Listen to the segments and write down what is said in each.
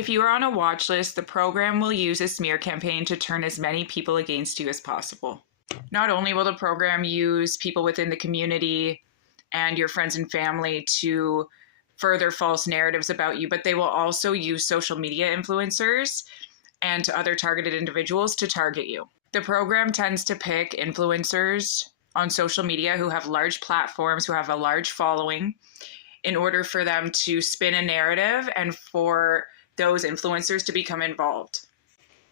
If you are on a watch list, the program will use a smear campaign to turn as many people against you as possible. Not only will the program use people within the community and your friends and family to further false narratives about you, but they will also use social media influencers and other targeted individuals to target you. The program tends to pick influencers on social media who have large platforms, who have a large following, in order for them to spin a narrative and for those influencers to become involved.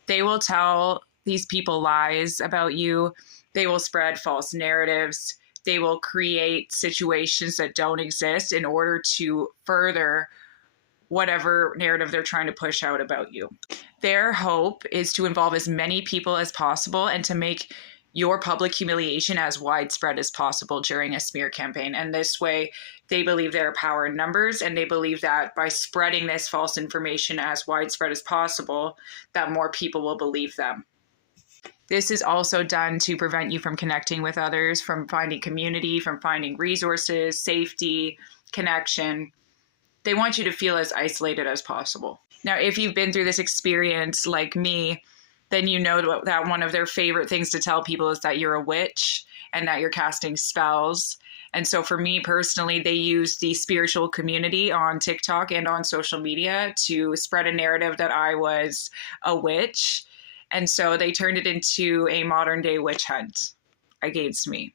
They will tell these people lies about you. They will spread false narratives. They will create situations that don't exist in order to further whatever narrative they're trying to push out about you. Their hope is to involve as many people as possible and to make your public humiliation as widespread as possible during a smear campaign. And this way, they believe there are power in numbers, and they believe that by spreading this false information as widespread as possible, that more people will believe them. This is also done to prevent you from connecting with others, from finding community, from finding resources, safety, connection. They want you to feel as isolated as possible. Now, if you've been through this experience like me, then you know that one of their favorite things to tell people is that you're a witch and that you're casting spells. And so for me personally, they use the spiritual community on TikTok and on social media to spread a narrative that I was a witch. And so they turned it into a modern day witch hunt against me.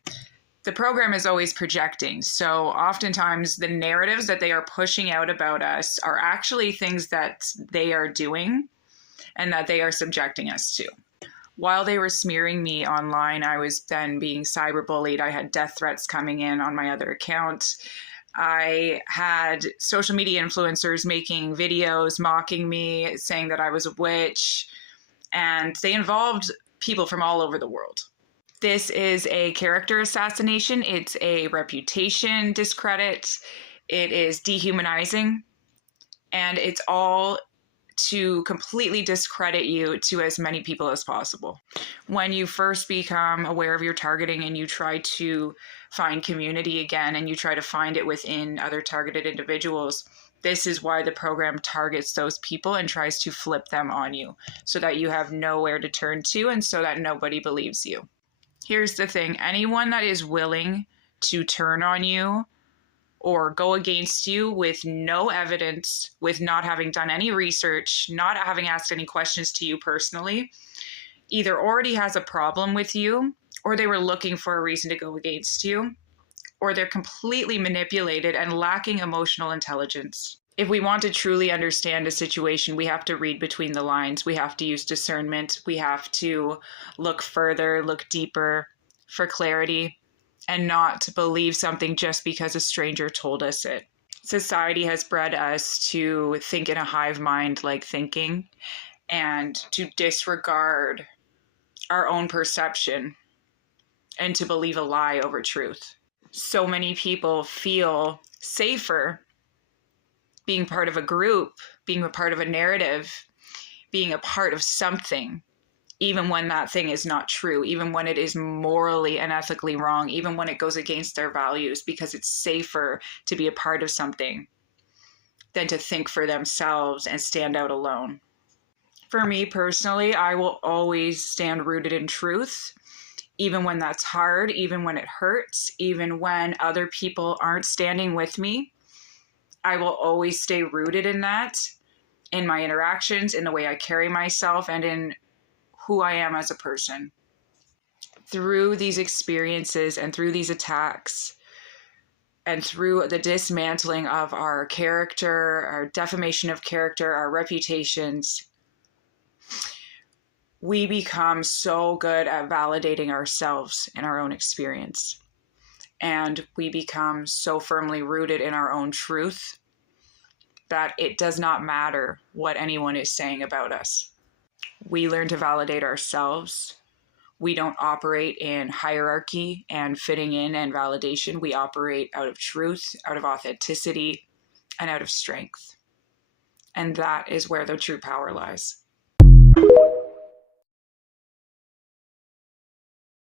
The program is always projecting. So oftentimes the narratives that they are pushing out about us are actually things that they are doing and that they are subjecting us to. While they were smearing me online, I was then being cyberbullied. I had death threats coming in on my other account. I had social media influencers making videos mocking me, saying that I was a witch, and they involved people from all over the world. This is a character assassination. It's a reputation discredit. It is dehumanizing, and it's all to completely discredit you to as many people as possible. When you first become aware of your targeting and you try to find community again and you try to find it within other targeted individuals, this is why the program targets those people and tries to flip them on you so that you have nowhere to turn to and so that nobody believes you. Here's the thing. Anyone that is willing to turn on you or go against you with no evidence, with not having done any research, not having asked any questions to you personally, either already has a problem with you, or they were looking for a reason to go against you, or they're completely manipulated and lacking emotional intelligence. If we want to truly understand a situation, we have to read between the lines. We have to use discernment. We have to look further, look deeper for clarity, and not believe something just because a stranger told us it. Society has bred us to think in a hive mind like thinking and to disregard our own perception and to believe a lie over truth. So many people feel safer being part of a group, being a part of a narrative, being a part of something, even when that thing is not true, even when it is morally and ethically wrong, even when it goes against their values, because it's safer to be a part of something than to think for themselves and stand out alone. For me personally, I will always stand rooted in truth, even when that's hard, even when it hurts, even when other people aren't standing with me. I will always stay rooted in that, in my interactions, in the way I carry myself, and in who I am as a person. Through these experiences and through these attacks and through the dismantling of our character, our defamation of character, our reputations, we become so good at validating ourselves in our own experience. And we become so firmly rooted in our own truth that it does not matter what anyone is saying about us. We learn to validate ourselves. We don't operate in hierarchy and fitting in and validation. We operate out of truth, out of authenticity, and out of strength. And that is where the true power lies.